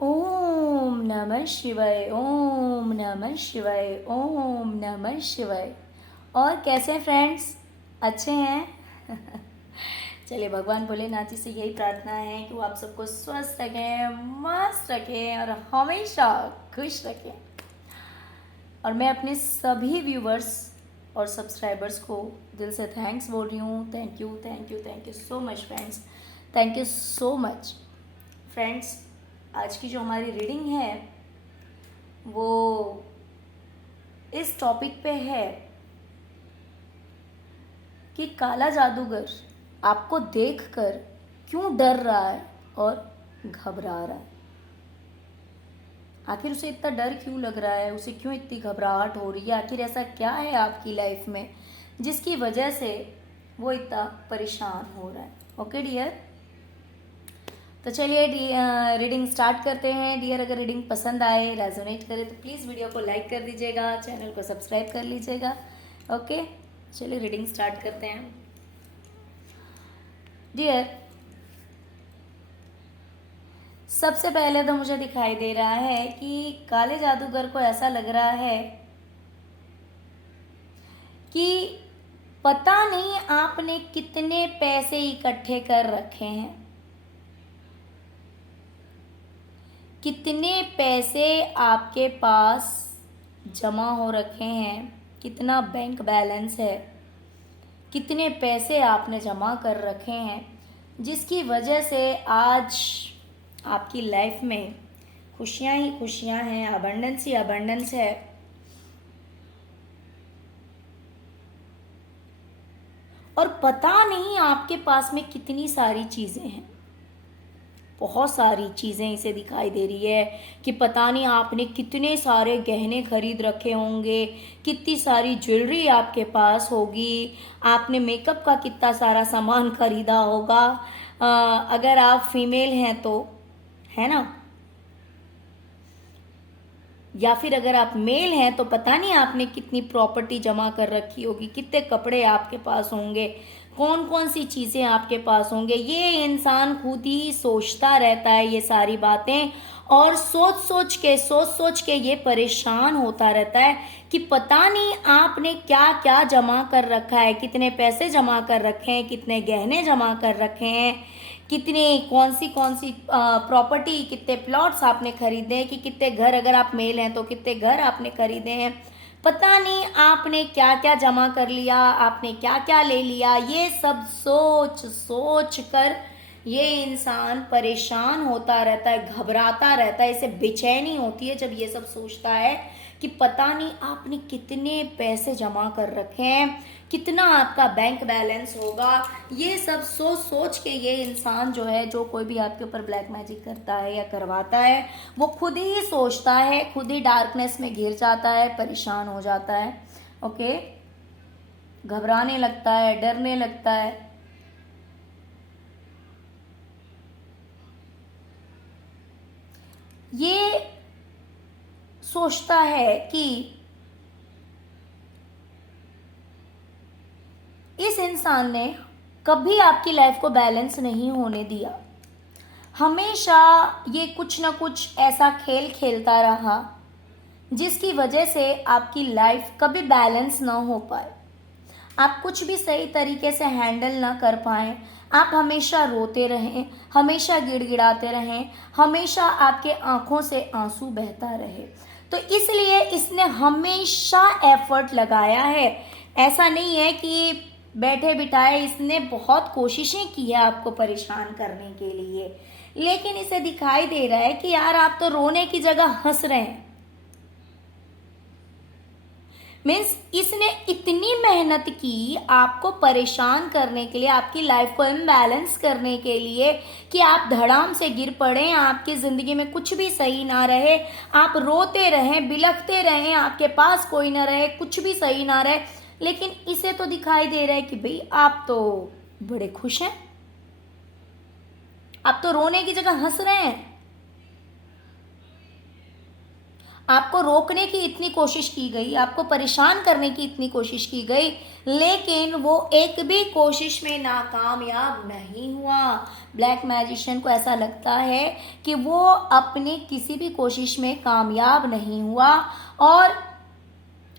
ओम नमः शिवाय, ओम नमः शिवाय, ओम नमः शिवाय। और कैसे हैं फ्रेंड्स? अच्छे हैं? चलिए, भगवान भोलेनाथ जी से यही प्रार्थना है कि वो आप सबको स्वस्थ रखें, मस्त रखें और हमेशा खुश रखें। और मैं अपने सभी व्यूवर्स और सब्सक्राइबर्स को दिल से थैंक्स बोल रही हूँ। Thank you, thank you, thank you so much friends. Thank you so much friends. आज की जो हमारी रीडिंग है वो इस टॉपिक पे है कि काला जादूगर आपको देखकर क्यों डर रहा है और घबरा रहा है। आखिर उसे इतना डर क्यों लग रहा है, उसे क्यों इतनी घबराहट हो रही है, आखिर ऐसा क्या है आपकी लाइफ में जिसकी वजह से वो इतना परेशान हो रहा है। ओके डियर, तो चलिए रीडिंग स्टार्ट करते हैं डियर। अगर रीडिंग पसंद आए, रेजोनेट करे तो प्लीज़ वीडियो को लाइक कर दीजिएगा, चैनल को सब्सक्राइब कर लीजिएगा। ओके, चलिए रीडिंग स्टार्ट करते हैं डियर। सबसे पहले तो मुझे दिखाई दे रहा है कि काले जादूगर को ऐसा लग रहा है कि पता नहीं आपने कितने पैसे इकट्ठे कर रखे हैं, कितने पैसे आपके पास जमा हो रखे हैं, कितना बैंक बैलेंस है, कितने पैसे आपने जमा कर रखे हैं, जिसकी वजह से आज आपकी लाइफ में खुशियां ही खुशियां हैं, अबंडेंस ही अबंडेंस है। और पता नहीं आपके पास में कितनी सारी चीज़ें हैं, बहुत सारी चीज़ें इसे दिखाई दे रही है कि पता नहीं आपने कितने सारे गहने खरीद रखे होंगे, कितनी सारी ज्वेलरी आपके पास होगी, आपने मेकअप का कितना सारा सामान खरीदा होगा। अगर आप फीमेल हैं तो, है ना, या फिर अगर आप मेल हैं तो पता नहीं आपने कितनी प्रॉपर्टी जमा कर रखी होगी, कितने कपड़े आपके पास होंगे, कौन कौन सी चीज़ें आपके पास होंगे। ये इंसान खुद ही सोचता रहता है ये सारी बातें, और सोच सोच के ये परेशान होता रहता है कि पता नहीं आपने क्या क्या जमा कर रखा है, कितने पैसे जमा कर रखे हैं, कितने गहने जमा कर रखे हैं, कितने कौन सी प्रॉपर्टी, कितने प्लॉट्स आपने खरीदे, कि कितने घर, अगर आप मेल हैं तो कितने घर आपने खरीदे हैं। पता नहीं आपने क्या क्या जमा कर लिया, आपने क्या क्या ले लिया। ये सब सोच सोच कर ये इंसान परेशान होता रहता है, घबराता रहता है, इसे बेचैनी होती है जब ये सब सोचता है कि पता नहीं आपने कितने पैसे जमा कर रखे हैं, कितना आपका बैंक बैलेंस होगा। ये सब सोच सोच के ये इंसान जो है, जो कोई भी आपके ऊपर ब्लैक मैजिक करता है या करवाता है, वो खुद ही सोचता है, खुद ही डार्कनेस में घिर जाता है, परेशान हो जाता है। ओके, घबराने लगता है, डरने लगता है। ये सोचता है कि इस इंसान ने कभी आपकी लाइफ को बैलेंस नहीं होने दिया, हमेशा ये कुछ ना कुछ ऐसा खेल खेलता रहा जिसकी वजह से आपकी लाइफ कभी बैलेंस ना हो पाए, आप कुछ भी सही तरीके से हैंडल ना कर पाएं, आप हमेशा रोते रहें, हमेशा गिड़गिड़ाते रहें, हमेशा आपके आंखों से आंसू बहता रहे। तो इसलिए इसने हमेशा एफर्ट लगाया है। ऐसा नहीं है कि बैठे बिठाए, इसने बहुत कोशिशें की है आपको परेशान करने के लिए, लेकिन इसे दिखाई दे रहा है कि यार आप तो रोने की जगह हंस रहे हैं। मीन्स इसने इतनी मेहनत की आपको परेशान करने के लिए, आपकी लाइफ को इम्बैलेंस करने के लिए, कि आप धड़ाम से गिर पड़े, आपकी जिंदगी में कुछ भी सही ना रहे, आप रोते रहें, बिलखते रहें, आपके पास कोई ना रहे, कुछ भी सही ना रहे। लेकिन इसे तो दिखाई दे रहा है कि भाई आप तो बड़े खुश हैं, आप तो रोने की जगह हंस रहे हैं, आपको रोकने की इतनी कोशिश की गई, आपको परेशान करने की इतनी कोशिश की गई, लेकिन वो एक भी कोशिश में नाकामयाब नहीं हुआ। ब्लैक मैजिशियन को ऐसा लगता है कि वो अपनी किसी भी कोशिश में कामयाब नहीं हुआ और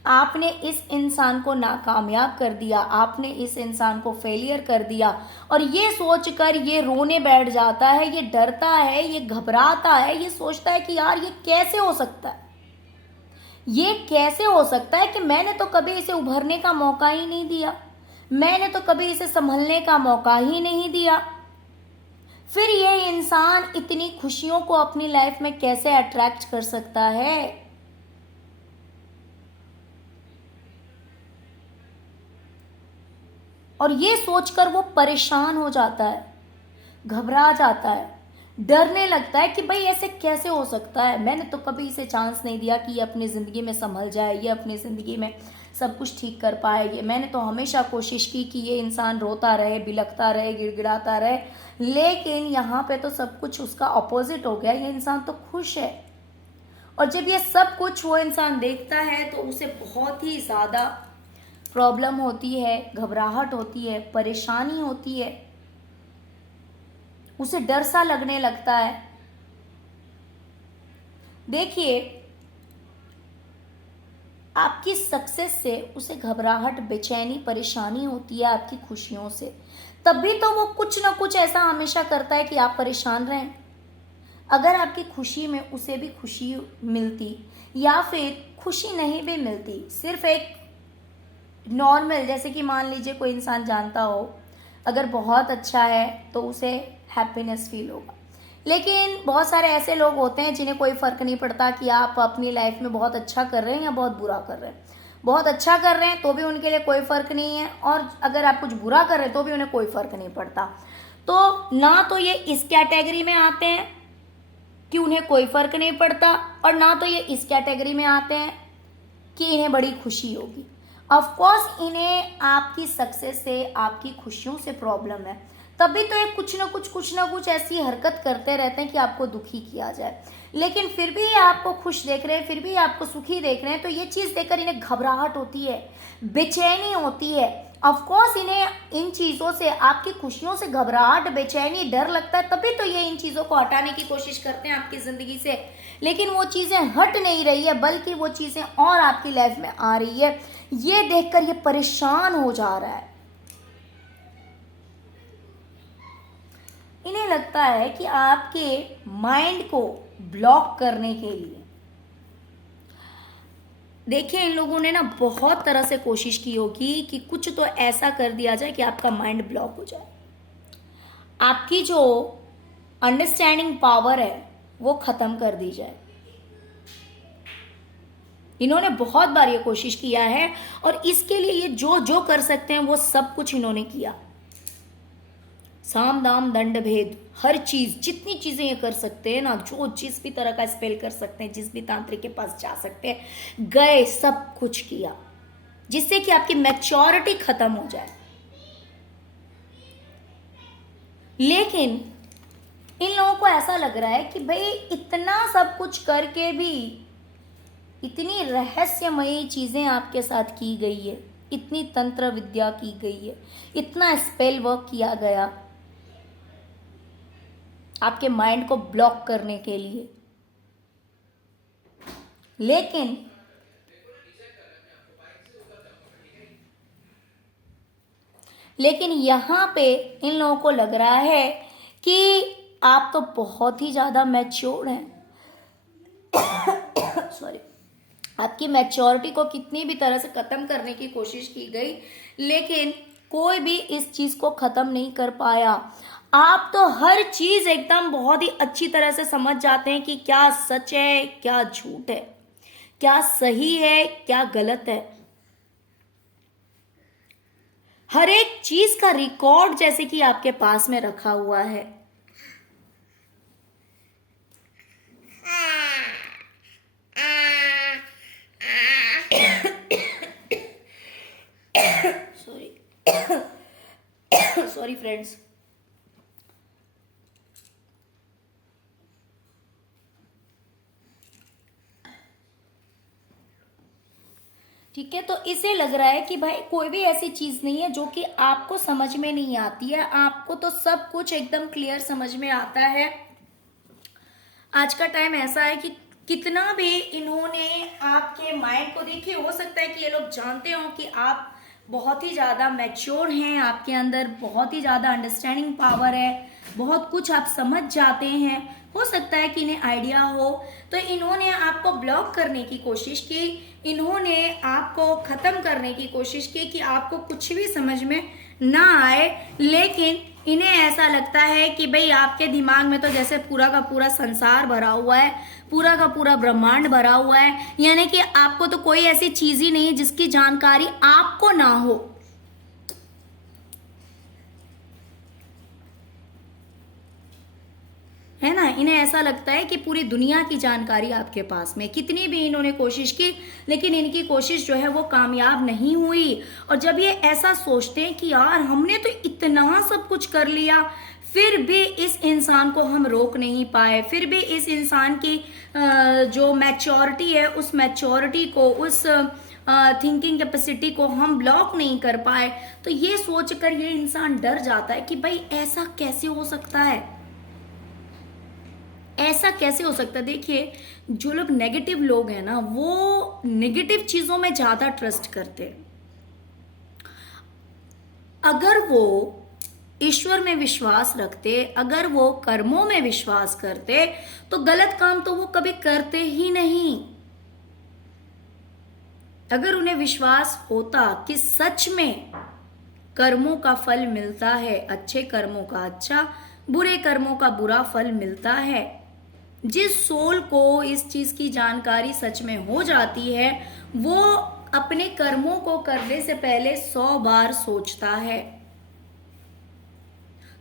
आपने इस इंसान को नाकामयाब कर दिया, आपने इस इंसान को फेलियर कर दिया। और ये सोचकर ये रोने बैठ जाता है, ये डरता है, ये घबराता है, ये सोचता है कि यार ये कैसे हो सकता है, ये कैसे हो सकता है कि मैंने तो कभी इसे उभरने का मौका ही नहीं दिया, मैंने तो कभी इसे संभलने का मौका ही नहीं दिया। फिर ये इंसान इतनी खुशियों को अपनी लाइफ में कैसे अट्रैक्ट कर सकता है। और ये सोचकर वो परेशान हो जाता है, घबरा जाता है, डरने लगता है कि भाई ऐसे कैसे हो सकता है, मैंने तो कभी इसे चांस नहीं दिया कि ये अपनी ज़िंदगी में संभल जाए, ये अपनी ज़िंदगी में सब कुछ ठीक कर पाए। ये मैंने तो हमेशा कोशिश की कि ये इंसान रोता रहे, बिलखता रहे, गिड़गिड़ाता रहे, लेकिन यहाँ पे तो सब कुछ उसका अपोजिट हो गया, ये इंसान तो खुश है। और जब ये सब कुछ वो इंसान देखता है तो उसे बहुत ही ज़्यादा प्रॉब्लम होती है, घबराहट होती है, परेशानी होती है, उसे डर सा लगने लगता है। देखिए, आपकी सक्सेस से उसे घबराहट, बेचैनी, परेशानी होती है आपकी खुशियों से, तब भी तो वो कुछ ना कुछ ऐसा हमेशा करता है कि आप परेशान रहें। अगर आपकी खुशी में उसे भी खुशी मिलती या फिर खुशी नहीं भी मिलती, सिर्फ एक नॉर्मल, जैसे कि मान लीजिए कोई इंसान जानता हो अगर बहुत अच्छा है तो उसे हैप्पीनेस फील होगा, लेकिन बहुत सारे ऐसे लोग होते हैं जिन्हें कोई फ़र्क नहीं पड़ता कि आप अपनी लाइफ में बहुत अच्छा कर रहे हैं या बहुत बुरा कर रहे हैं। बहुत अच्छा कर रहे हैं तो भी उनके लिए कोई फ़र्क नहीं है, और अगर आप कुछ बुरा कर रहे हैं तो भी उन्हें कोई फ़र्क नहीं पड़ता। तो ना तो ये इस कैटेगरी में आते हैं कि उन्हें कोई फ़र्क नहीं पड़ता, और ना तो ये इस कैटेगरी में आते हैं कि इन्हें बड़ी खुशी होगी। ऑफ कोर्स इन्हें आपकी सक्सेस से, आपकी खुशियों से प्रॉब्लम है, तभी तो ये कुछ ना कुछ ऐसी हरकत करते रहते हैं कि आपको दुखी किया जाए। लेकिन फिर भी ये आपको खुश देख रहे हैं, फिर भी ये आपको सुखी देख रहे हैं, तो ये चीज़ देखकर इन्हें घबराहट होती है, बेचैनी होती है। ऑफ कोर्स इन्हें इन चीज़ों से, आपकी खुशियों से घबराहट, बेचैनी, डर लगता है, तभी तो ये इन चीज़ों को हटाने की कोशिश करते हैं आपकी ज़िंदगी से। लेकिन वो चीज़ें हट नहीं रही है, बल्कि वो चीज़ें और आपकी लाइफ में आ रही है। ये देखकर ये परेशान हो जा रहा है। इन्हें लगता है कि आपके माइंड को ब्लॉक करने के लिए, देखिए इन लोगों ने ना बहुत तरह से कोशिश की होगी कि कुछ तो ऐसा कर दिया जाए कि आपका माइंड ब्लॉक हो जाए, आपकी जो अंडरस्टैंडिंग पावर है वो खत्म कर दी जाए। इन्होंने बहुत बार ये कोशिश किया है, और इसके लिए ये जो जो कर सकते हैं वो सब कुछ इन्होंने किया। साम दाम दंड भेद, हर चीज, जितनी चीजें ये कर सकते हैं ना, जो जिस भी तरह का स्पेल कर सकते हैं, जिस भी तांत्रिक के पास जा सकते हैं, गए, सब कुछ किया, जिससे कि आपकी मैच्योरिटी खत्म हो जाए। लेकिन इन लोगों को ऐसा लग रहा है कि भाई इतना सब कुछ करके भी, इतनी रहस्यमयी चीजें आपके साथ की गई है, इतनी तंत्र विद्या की गई है, इतना स्पेल वर्क किया गया आपके माइंड को ब्लॉक करने के लिए, लेकिन यहां पे इन लोगों को लग रहा है कि आप तो बहुत ही ज्यादा मैच्योर हैं। सॉरी, आपकी मैच्योरिटी को कितनी भी तरह से खत्म करने की कोशिश की गई, लेकिन कोई भी इस चीज को खत्म नहीं कर पाया। आप तो हर चीज एकदम बहुत ही अच्छी तरह से समझ जाते हैं कि क्या सच है, क्या झूठ है, क्या सही है, क्या गलत है। हर एक चीज का रिकॉर्ड जैसे कि आपके पास में रखा हुआ है। Sorry sorry friends. ठीक है, तो इसे लग रहा है कि भाई कोई भी ऐसी चीज नहीं है जो कि आपको समझ में नहीं आती है, आपको तो सब कुछ एकदम क्लियर समझ में आता है। आज का टाइम ऐसा है कि कितना भी इन्होंने आपके माइंड को, देखिए हो सकता है कि ये लोग जानते हो कि आप बहुत ही ज़्यादा मैच्योर हैं, आपके अंदर बहुत ही ज़्यादा अंडरस्टैंडिंग पावर है, बहुत कुछ आप समझ जाते हैं, हो सकता है कि इन्हें आइडिया हो, तो इन्होंने आपको ब्लॉक करने की कोशिश की, इन्होंने आपको ख़त्म करने की कोशिश की कि आपको कुछ भी समझ में ना आए। लेकिन इन्हें ऐसा लगता है कि भाई आपके दिमाग में तो जैसे पूरा का पूरा संसार भरा हुआ है, पूरा का पूरा ब्रह्मांड भरा हुआ है, यानी कि आपको तो कोई ऐसी चीज ही नहीं जिसकी जानकारी आपको ना हो। है ना, इन्हें ऐसा लगता है कि पूरी दुनिया की जानकारी आपके पास में, कितनी भी इन्होंने कोशिश की लेकिन इनकी कोशिश जो है वो कामयाब नहीं हुई। और जब ये ऐसा सोचते हैं कि यार हमने तो इतना सब कुछ कर लिया, फिर भी इस इंसान को हम रोक नहीं पाए, फिर भी इस इंसान की जो मैच्योरिटी है उस मैच्योरिटी को, उस थिंकिंग कैपेसिटी को हम ब्लॉक नहीं कर पाए, तो ये सोचकर ये इंसान डर जाता है कि भाई ऐसा कैसे हो सकता है, ऐसा कैसे हो सकता है। देखिए जो लोग नेगेटिव लोग हैं ना, वो नेगेटिव चीजों में ज्यादा ट्रस्ट करते हैं। अगर वो ईश्वर में विश्वास रखते, अगर वो कर्मों में विश्वास करते, तो गलत काम तो वो कभी करते ही नहीं। अगर उन्हें विश्वास होता कि सच में कर्मों का फल मिलता है, अच्छे कर्मों का अच्छा, बुरे कर्मों का बुरा फल मिलता है, जिस सोल को इस चीज की जानकारी सच में हो जाती है, वो अपने कर्मों को करने से पहले 100 बार सोचता है।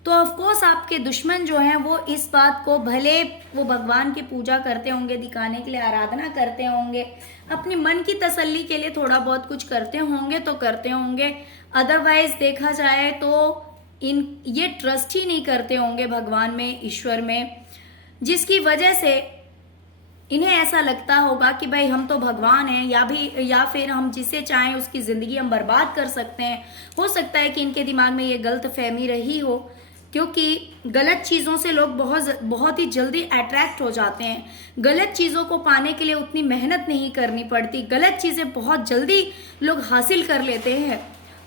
तो ऑफ कोर्स आपके दुश्मन जो हैं वो इस बात को, भले वो भगवान की पूजा करते होंगे, दिखाने के लिए आराधना करते होंगे, अपनी मन की तसल्ली के लिए थोड़ा बहुत कुछ करते होंगे तो करते होंगे, अदरवाइज देखा जाए तो ये ट्रस्ट ही नहीं करते होंगे भगवान में, ईश्वर में, जिसकी वजह से इन्हें ऐसा लगता होगा कि भाई हम तो भगवान हैं, या फिर हम जिसे चाहें उसकी जिंदगी हम बर्बाद कर सकते हैं। हो सकता है कि इनके दिमाग में ये गलत फहमी रही हो, क्योंकि गलत चीज़ों से लोग बहुत ही जल्दी अट्रैक्ट हो जाते हैं। गलत चीज़ों को पाने के लिए उतनी मेहनत नहीं करनी पड़ती, गलत चीज़ें बहुत जल्दी लोग हासिल कर लेते हैं।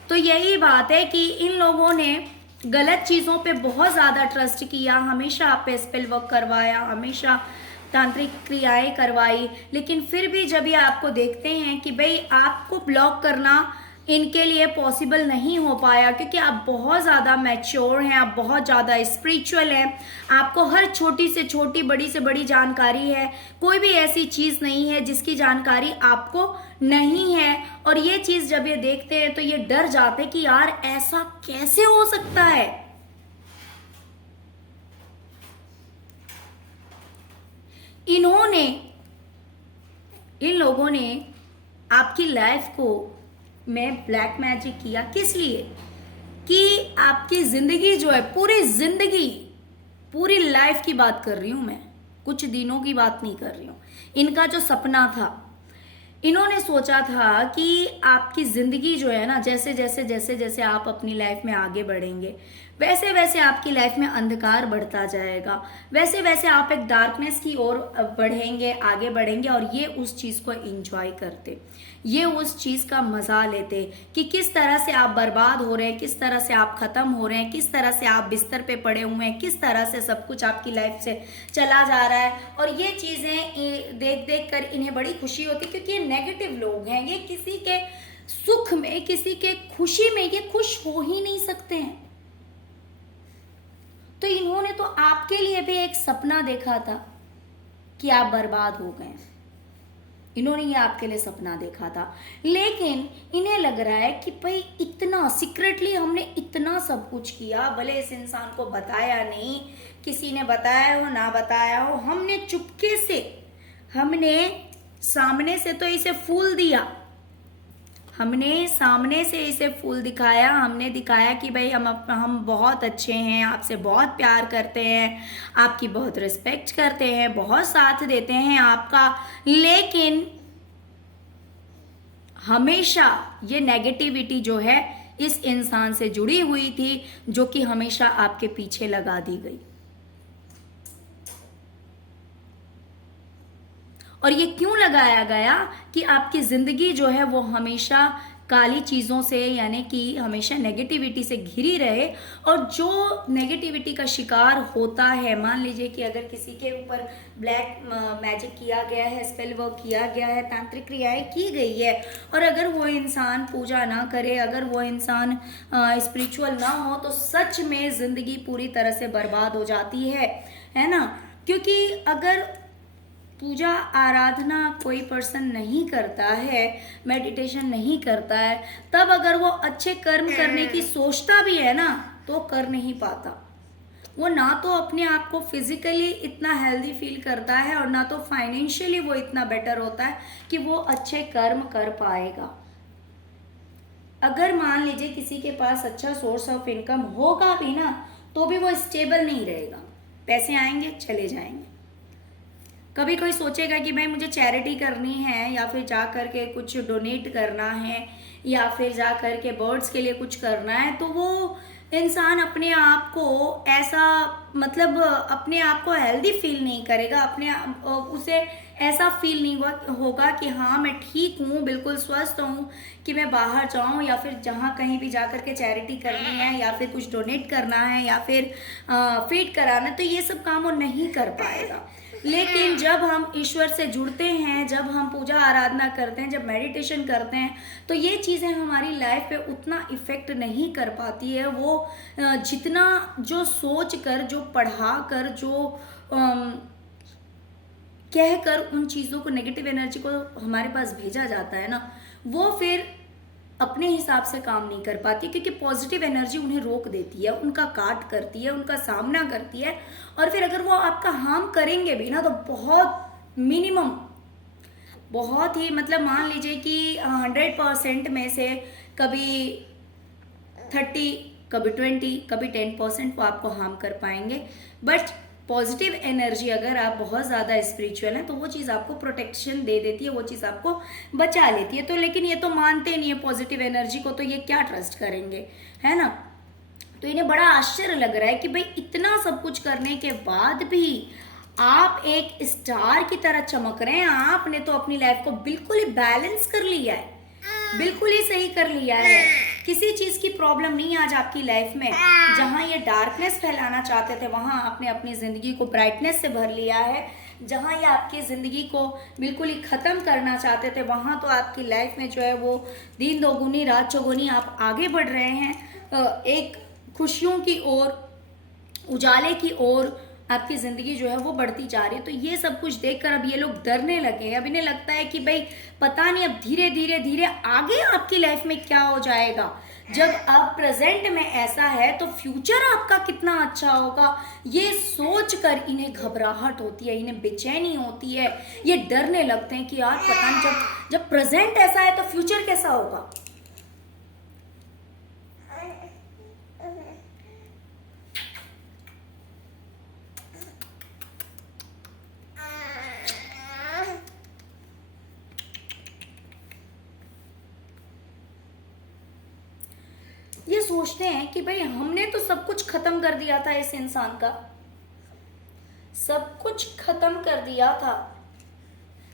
तो यही बात है कि इन लोगों ने गलत चीज़ों पे बहुत ज़्यादा ट्रस्ट किया, हमेशा आप पे स्पेल वर्क करवाया, हमेशा तांत्रिक क्रियाएं करवाई, लेकिन फिर भी जब ये आपको देखते हैं कि भाई आपको ब्लॉक करना इनके लिए पॉसिबल नहीं हो पाया, क्योंकि आप बहुत ज़्यादा मैच्योर हैं, आप बहुत ज़्यादा स्पिरिचुअल हैं, आपको हर छोटी से छोटी, बड़ी से बड़ी जानकारी है, कोई भी ऐसी चीज़ नहीं है जिसकी जानकारी आपको नहीं है। और ये चीज़ जब ये देखते हैं तो ये डर जाते कि यार ऐसा कैसे हो सकता है। इन लोगों ने आपकी लाइफ को में ब्लैक मैजिक किया, किस लिए कि आपकी जिंदगी जो है, पूरी जिंदगी, पूरी लाइफ की बात कर रही हूं मैं, कुछ दिनों की बात नहीं कर रही हूं। इनका जो सपना था, इन्होंने सोचा था कि आपकी जिंदगी जो है ना, जैसे जैसे जैसे जैसे आप अपनी लाइफ में आगे बढ़ेंगे, वैसे वैसे आपकी लाइफ में अंधकार बढ़ता जाएगा, वैसे वैसे आप एक डार्कनेस की ओर बढ़ेंगे, आगे बढ़ेंगे। और ये उस चीज को एंजॉय करते, ये उस चीज का मजा लेते कि किस तरह से आप बर्बाद हो रहे हैं, किस तरह से आप खत्म हो रहे हैं, किस तरह से आप बिस्तर पे पड़े हुए हैं, किस तरह से सब कुछ आपकी लाइफ से चला जा रहा है। और ये चीजें देख देख कर इन्हें बड़ी खुशी होती, क्योंकि ये नेगेटिव लोग हैं, ये किसी के सुख में, किसी के खुशी में ये खुश हो ही नहीं सकते हैं। तो इन्होंने तो आपके लिए भी एक सपना देखा था कि आप बर्बाद हो गए, इन्होंने ये आपके लिए सपना देखा था, लेकिन इन्हें लग रहा है कि भाई इतना सीक्रेटली हमने इतना सब कुछ किया, भले इस इंसान को बताया नहीं, किसी ने बताया हो ना बताया हो, हमने चुपके से, हमने सामने से तो इसे फूल दिया, हमने सामने से इसे फूल दिखाया, हमने दिखाया कि भाई हम बहुत अच्छे हैं, आपसे बहुत प्यार करते हैं, आपकी बहुत रिस्पेक्ट करते हैं, बहुत साथ देते हैं आपका, लेकिन हमेशा ये नेगेटिविटी जो है इस इंसान से जुड़ी हुई थी, जो कि हमेशा आपके पीछे लगा दी गई। और ये क्यों लगाया गया कि आपकी जिंदगी जो है वो हमेशा काली चीजों से, यानी कि हमेशा नेगेटिविटी से घिरी रहे। और जो नेगेटिविटी का शिकार होता है, मान लीजिए कि अगर किसी के ऊपर ब्लैक मैजिक किया गया है, स्पेल वर्क किया गया है, तांत्रिक क्रियाएं की गई है, और अगर वो इंसान पूजा ना करे, अगर वो इंसान स्पिरिचुअल ना हो, तो सच में जिंदगी पूरी तरह से बर्बाद हो जाती है ना। क्योंकि अगर पूजा आराधना कोई पर्सन नहीं करता है, मेडिटेशन नहीं करता है, तब अगर वो अच्छे कर्म करने की सोचता भी है ना, तो कर नहीं पाता। वो ना तो अपने आप को फिजिकली इतना हेल्दी फील करता है, और ना तो फाइनेंशियली वो इतना बेटर होता है कि वो अच्छे कर्म कर पाएगा। अगर मान लीजिए किसी के पास अच्छा सोर्स ऑफ इनकम होगा भी ना, तो भी वो स्टेबल नहीं रहेगा। पैसे आएंगे, चले जाएंगे। कभी कोई सोचेगा कि भाई मुझे चैरिटी करनी है, या फिर जा करके कुछ डोनेट करना है, या फिर जा करके बर्ड्स के लिए कुछ करना है, तो वो इंसान अपने आप को ऐसा, मतलब अपने आप को हेल्दी फील नहीं करेगा, उसे ऐसा फील नहीं होगा कि हाँ मैं ठीक हूँ, बिल्कुल स्वस्थ हूँ, कि मैं बाहर जाऊँ, या फिर जहाँ कहीं भी जा करके चैरिटी करनी है, या फिर कुछ डोनेट करना है, या फिर फीड कराना, तो ये सब काम वो नहीं कर पाएगा। लेकिन जब हम ईश्वर से जुड़ते हैं, जब हम पूजा आराधना करते हैं, जब मेडिटेशन करते हैं, तो ये चीज़ें हमारी लाइफ पे उतना इफेक्ट नहीं कर पाती है। वो जितना जो सोच कर, जो पढ़ा कर, जो कह कर उन चीज़ों को, नेगेटिव एनर्जी को हमारे पास भेजा जाता है ना, वो फिर अपने हिसाब से काम नहीं कर पाती, क्योंकि पॉजिटिव एनर्जी उन्हें रोक देती है, उनका काट करती है, उनका सामना करती है। और फिर अगर वो आपका हार्म करेंगे भी ना, तो बहुत मिनिमम, बहुत ही, मतलब मान लीजिए कि 100% में से कभी 30, कभी 20, कभी 10% वो आपको हार्म कर पाएंगे। बट पॉजिटिव एनर्जी, अगर आप बहुत ज़्यादा स्पिरिचुअल हैं, तो वो चीज़ आपको प्रोटेक्शन दे देती है, वो चीज़ आपको बचा लेती है। तो लेकिन ये तो मानते नहीं है पॉजिटिव एनर्जी को, तो ये क्या ट्रस्ट करेंगे, है ना। तो इन्हें बड़ा आश्चर्य लग रहा है कि भाई इतना सब कुछ करने के बाद भी आप एक स्टार की तरह चमक रहे हैं। आपने तो अपनी लाइफ को बिल्कुल ही बैलेंस कर लिया है, बिल्कुल ही सही कर लिया है। किसी चीज की प्रॉब्लम नहीं आज आपकी लाइफ में। जहां ये डार्कनेस फैलाना चाहते थे, वहां आपने अपनी जिंदगी को ब्राइटनेस से भर लिया है। जहां ये आपकी जिंदगी को बिल्कुल ही खत्म करना चाहते थे, वहां तो आपकी लाइफ में जो है वो दिन दोगुनी रात चौगुनी आप आगे बढ़ रहे हैं, एक खुशियों की ओर, उजाले की ओर आपकी जिंदगी जो है वो बढ़ती जा रही है। तो ये सब कुछ देखकर अब ये लोग डरने लगे हैं। अब इन्हें लगता है कि भाई पता नहीं अब धीरे धीरे धीरे आगे आपकी लाइफ में क्या हो जाएगा। जब अब प्रेजेंट में ऐसा है, तो फ्यूचर आपका कितना अच्छा होगा, ये सोचकर इन्हें घबराहट होती है, इन्हें बेचैनी होती है। ये डरने लगते हैं कि यार पता नहीं, जब प्रेजेंट ऐसा है तो फ्यूचर कैसा होगा। ये सोचते हैं कि भाई हमने तो सब कुछ खत्म कर दिया था, इस इंसान का सब कुछ खत्म कर दिया था,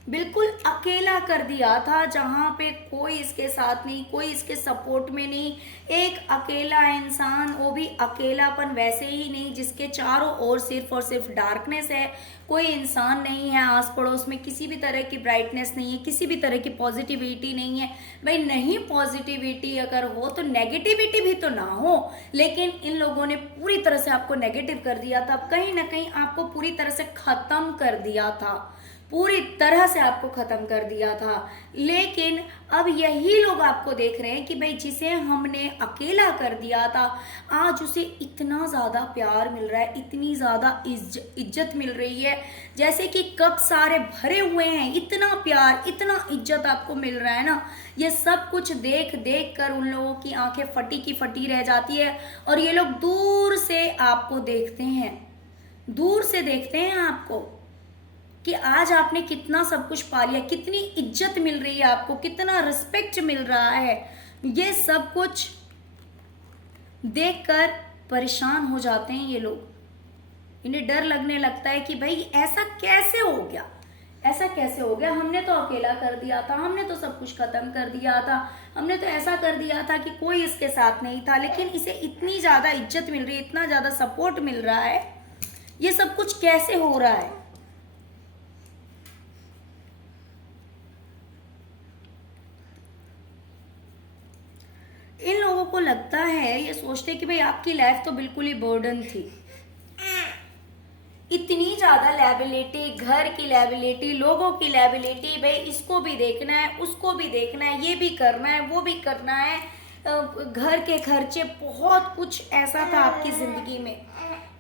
बिल्कुल अकेला कर दिया था, जहां पे कोई इसके साथ नहीं, कोई इसके सपोर्ट में नहीं। एक अकेला इंसान, वो भी अकेलापन वैसे ही नहीं जिसके चारों ओर सिर्फ और सिर्फ डार्कनेस है। कोई इंसान नहीं है आस पड़ोस में, किसी भी तरह की ब्राइटनेस नहीं है, किसी भी तरह की पॉजिटिविटी नहीं है। भाई नहीं, पॉजिटिविटी अगर हो तो नेगेटिविटी भी तो ना हो, लेकिन इन लोगों ने पूरी तरह से आपको नेगेटिव कर दिया था, कहीं ना कहीं आपको पूरी तरह से खत्म कर दिया था, पूरी तरह से आपको खत्म कर दिया था। लेकिन अब यही लोग आपको देख रहे हैं कि भाई जिसे हमने अकेला कर दिया था, आज उसे इतना ज्यादा प्यार मिल रहा है, इतनी ज्यादा इज्जत मिल रही है, जैसे कि कप सारे भरे हुए हैं। इतना प्यार, इतना इज्जत आपको मिल रहा है ना। ये सब कुछ देख देख कर उन लोगों की आंखें फटी की फटी रह जाती है, और ये लोग दूर से आपको देखते हैं, दूर से देखते हैं आपको। कि आज आपने कितना सब कुछ पा लिया, कितनी इज्जत मिल रही है आपको, कितना रिस्पेक्ट मिल रहा है, ये सब कुछ देखकर परेशान हो जाते हैं ये लोग। इन्हें डर लगने लगता है कि भाई ऐसा कैसे हो गया, ऐसा कैसे हो गया, हमने तो अकेला कर दिया था, हमने तो सब कुछ खत्म कर दिया था, हमने तो ऐसा कर दिया था कि कोई इसके साथ नहीं था, लेकिन इसे इतनी ज्यादा इज्जत मिल रही है, इतना ज्यादा सपोर्ट मिल रहा है, ये सब कुछ कैसे हो रहा है। इन लोगों को लगता है, ये सोचते कि भाई आपकी लाइफ तो बिल्कुल ही बर्डन थी, इतनी ज्यादा लायबिलिटी, घर की लायबिलिटी, लोगों की लायबिलिटी, भाई इसको भी देखना है, उसको भी देखना है, ये भी करना है, वो भी करना है, घर के खर्चे, बहुत कुछ ऐसा था आपकी जिंदगी में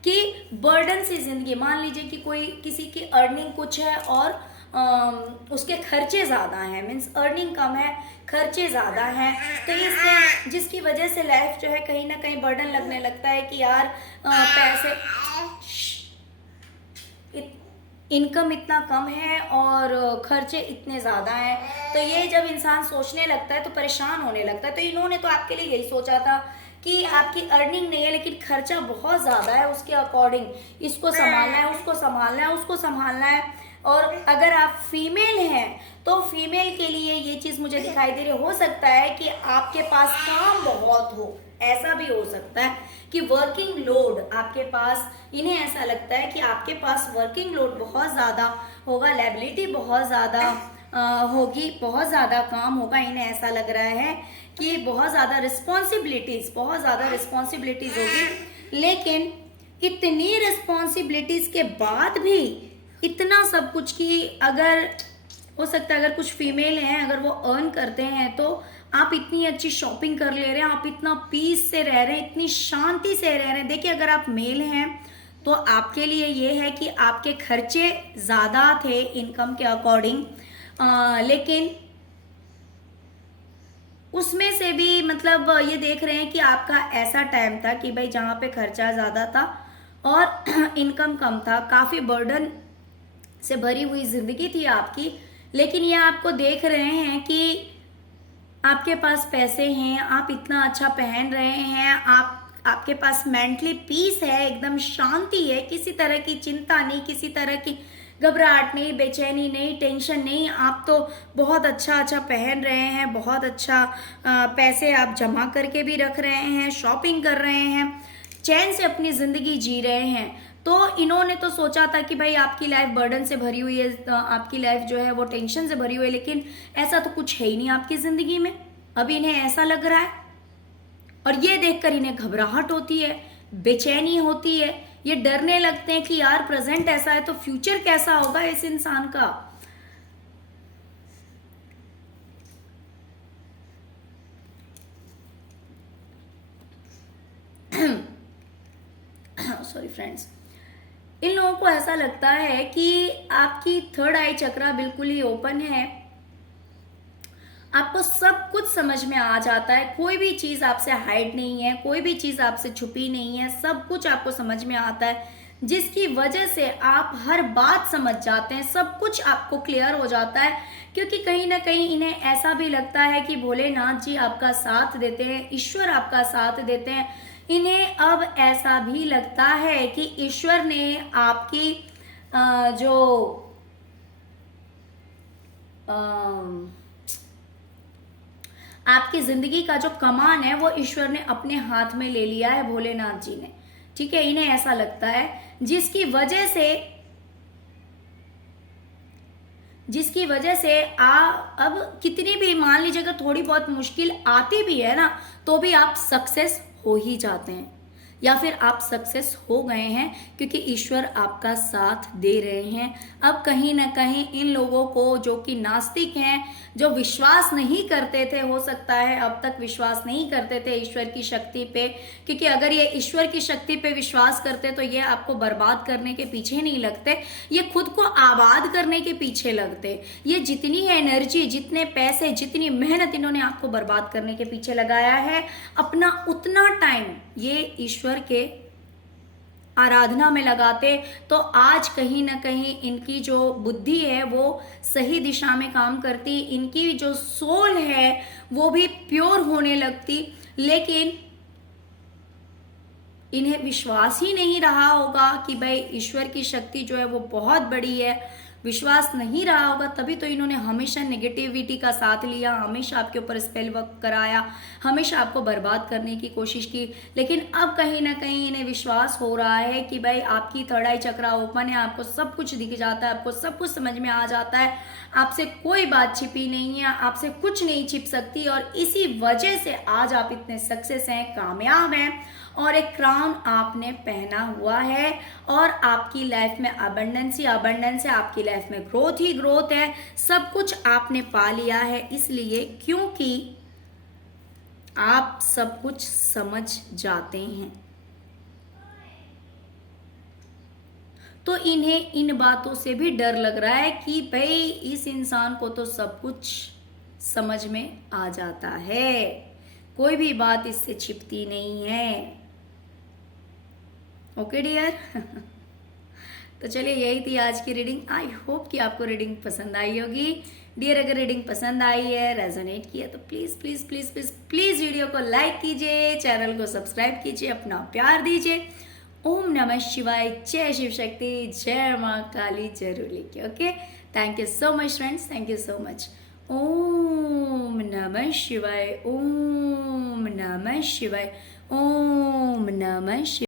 कि बर्डन सी जिंदगी। मान लीजिए कि कोई किसी की अर्निंग कुछ है और उसके खर्चे ज़्यादा हैं, मीन्स अर्निंग कम है, खर्चे ज़्यादा हैं, तो इससे जिसकी वजह से लाइफ जो है कहीं ना कहीं बर्डन लगने लगता है कि यार पैसे, इनकम इतना कम है और खर्चे इतने ज़्यादा हैं। तो ये जब इंसान सोचने लगता है तो परेशान होने लगता है। तो इन्होंने तो आपके लिए यही सोचा था कि आपकी अर्निंग नहीं है लेकिन खर्चा बहुत ज़्यादा है, उसके अकॉर्डिंग इसको संभालना है, उसको संभालना है, उसको संभालना है। और अगर आप फीमेल हैं तो फीमेल के लिए ये चीज़ मुझे दिखाई दे रही, हो सकता है कि आपके पास काम बहुत हो, ऐसा भी हो सकता है कि वर्किंग लोड आपके पास, इन्हें ऐसा लगता है कि आपके पास वर्किंग लोड बहुत ज़्यादा होगा, लायबिलिटी बहुत ज़्यादा होगी, बहुत ज़्यादा काम होगा। इन्हें ऐसा लग रहा है कि बहुत ज़्यादा रिस्पॉन्सिबिलिटीज़ होगी, लेकिन इतनी रिस्पॉन्सिबिलिटीज़ के बाद भी इतना सब कुछ की, अगर हो सकता है अगर कुछ फीमेल हैं, अगर वो अर्न करते हैं तो आप इतनी अच्छी शॉपिंग कर ले रहे हैं, आप इतना पीस से रह रहे हैं, इतनी शांति से रह रहे हैं। देखिए अगर आप मेल हैं तो आपके लिए ये है कि आपके खर्चे ज़्यादा थे इनकम के अकॉर्डिंग, लेकिन उसमें से भी मतलब ये देख रहे हैं कि आपका ऐसा टाइम था कि भाई जहाँ पे खर्चा ज़्यादा था और इनकम कम था, काफ़ी बर्डन से भरी हुई जिंदगी थी आपकी, लेकिन ये आपको देख रहे हैं कि आपके पास पैसे हैं, आप इतना अच्छा पहन रहे हैं, आपके पास मेंटली पीस है, एकदम शांति है, किसी तरह की चिंता नहीं, किसी तरह की घबराहट नहीं, बेचैनी नहीं, टेंशन नहीं। आप तो बहुत अच्छा पहन रहे हैं, बहुत अच्छा पैसे आप जमा करके भी रख रहे हैं, शॉपिंग कर रहे हैं, चैन से अपनी जिंदगी जी रहे हैं। तो इन्होंने तो सोचा था कि भाई आपकी लाइफ बर्डन से भरी हुई है, आपकी लाइफ जो है वो टेंशन से भरी हुई है, लेकिन ऐसा तो कुछ है ही नहीं आपकी जिंदगी में। अभी इन्हें ऐसा लग रहा है और ये देखकर इन्हें घबराहट होती है, बेचैनी होती है, ये डरने लगते हैं कि यार प्रेजेंट ऐसा है तो फ्यूचर कैसा होगा इस इंसान का। सॉरी फ्रेंड्स, इन लोगों को ऐसा लगता है कि आपकी थर्ड आई चक्रा बिल्कुल ही ओपन है, आपको सब कुछ समझ में आ जाता है, कोई भी चीज आपसे हाइड नहीं है, कोई भी चीज आपसे छुपी नहीं है, सब कुछ आपको समझ में आता है, जिसकी वजह से आप हर बात समझ जाते हैं, सब कुछ आपको क्लियर हो जाता है। क्योंकि कहीं ना कहीं इन्हें ऐसा भी लगता है कि भोलेनाथ जी आपका साथ देते हैं, ईश्वर आपका साथ देते हैं। इन्हें अब ऐसा भी लगता है कि ईश्वर ने आपकी जो आपकी जिंदगी का जो कमान है वो ईश्वर ने अपने हाथ में ले लिया है, भोलेनाथ जी ने, ठीक है। इन्हें ऐसा लगता है जिसकी वजह से अब कितनी भी, मान लीजिए अगर थोड़ी बहुत मुश्किल आती भी है ना, तो भी आप सक्सेस हो ही जाते हैं, या फिर आप सक्सेस हो गए हैं क्योंकि ईश्वर आपका साथ दे रहे हैं। अब कहीं ना कहीं इन लोगों को जो कि नास्तिक हैं, जो विश्वास नहीं करते थे, हो सकता है अब तक विश्वास नहीं करते थे ईश्वर की शक्ति पे, क्योंकि अगर ये ईश्वर की शक्ति पे विश्वास करते तो ये आपको बर्बाद करने के पीछे नहीं लगते, ये खुद को आबाद करने के पीछे लगते। ये जितनी एनर्जी, जितने पैसे, जितनी मेहनत इन्होंने आपको बर्बाद करने के पीछे लगाया है, अपना उतना टाइम ये ईश्वर के आराधना में लगाते, तो आज कहीं ना कहीं इनकी जो बुद्धि है वो सही दिशा में काम करती, इनकी जो सोल है वो भी प्योर होने लगती। लेकिन इन्हें विश्वास ही नहीं रहा होगा कि भाई ईश्वर की शक्ति जो है वो बहुत बड़ी है, विश्वास नहीं रहा होगा, तभी तो इन्होंने हमेशा नेगेटिविटी का साथ लिया, हमेशा आपके ऊपर स्पेल वर्क कराया, हमेशा आपको बर्बाद करने की कोशिश की। लेकिन अब कहीं ना कहीं इन्हें विश्वास हो रहा है कि भाई आपकी थर्ड आई चक्रा ओपन है, आपको सब कुछ दिख जाता है, आपको सब कुछ समझ में आ जाता है, आपसे कोई बात छिपी नहीं है, आपसे कुछ नहीं छिप सकती। और इसी वजह से आज आप इतने सक्सेस हैं, कामयाब हैं, और एक क्राउन आपने पहना हुआ है, और आपकी लाइफ में अबंडेंस ही अबंडेंस है, आपकी लाइफ में ग्रोथ ही ग्रोथ है, सब कुछ आपने पा लिया है। इसलिए क्योंकि आप सब कुछ समझ जाते हैं, तो इन्हें इन बातों से भी डर लग रहा है कि भाई इस इंसान को तो सब कुछ समझ में आ जाता है, कोई भी बात इससे छिपती नहीं है। Okay dear. तो चलिए यही थी आज की रीडिंग। आई होप कि आपको रीडिंग पसंद आई होगी। डियर अगर रीडिंग पसंद आई है, रेजोनेट किया, तो please please please please please video को लाइक कीजिए, चैनल को सब्सक्राइब कीजिए, अपना प्यार दीजिए। ओम नमः शिवाय, जय शिव शक्ति, जय माँ काली, जरूर लिखिए। Okay, thank you so much friends, thank you so much. Om नमः शिवाय, ओम नमः शिवाय, ओम नमः शिवाय।